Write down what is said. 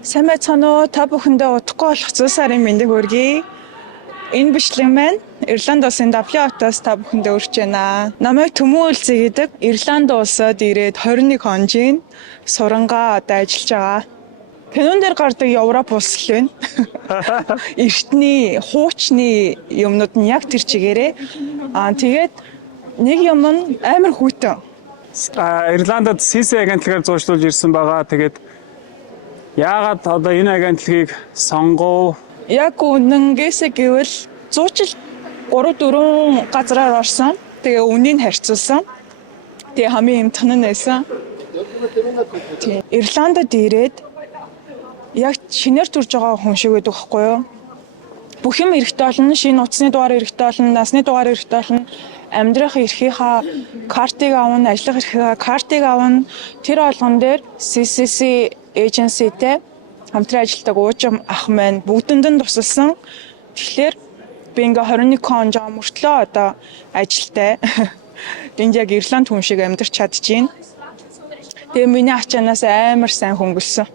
Сайн байцгаана уу? Та бүхэндээ удахгүй болох 100 сарын мэндийг хүргэе. Энэ бичлэг маань Ирланд улсын Даблин хотоос та бүхэндээ хүрч байна. Намайг Төмөн Үлзий гэдэг. Ирланд улсад ирээд 21 он жин сурангаа одоо ажиллаж байгаа. Кинон дээр гардаг Европ улс л байна. Эртний хуучны юмнууд нь яг тэр чигээрээ. Тэгээд нэг юм нь амар хүйтэн. Ирландад CC агентлагаар зуушлуулж ирсэн байгаа. Тэгээд яагаад одоо энэ агентлагийг сонгов? Яг үнэнгээсээ гэвэл зуучил 3-4 газраар орсон. Тэгээ үнийг харьцуулсан. Тэгээ хамгийн эмтхэн нь байсан. Тийм. Ирландад ирээд яг шинээр төрж байгаа хүн шиг байдаг байхгүй юу? Бүх юм эрэхтэй болно. Шинэ утасны дугаар эрэхтэй болно, насны дугаар эрэхтэй болно. Амьдрах эрхийнхаа картыг авна, ажиллах эрхийнхаа картыг авна. Тэр олгон дээр CCC agency-тэй хамтран ажилладаг уужим ах маань бүгдэнд нь тусалсан. Тэгэхээр би ингээ 21 он жоо мөртлөө одоо ажилтай. Энд яг Ирланд хүн шиг амьдарч чадчихээн. Тэгээ миний ачаанаас амар сайн хөнгөлсөн.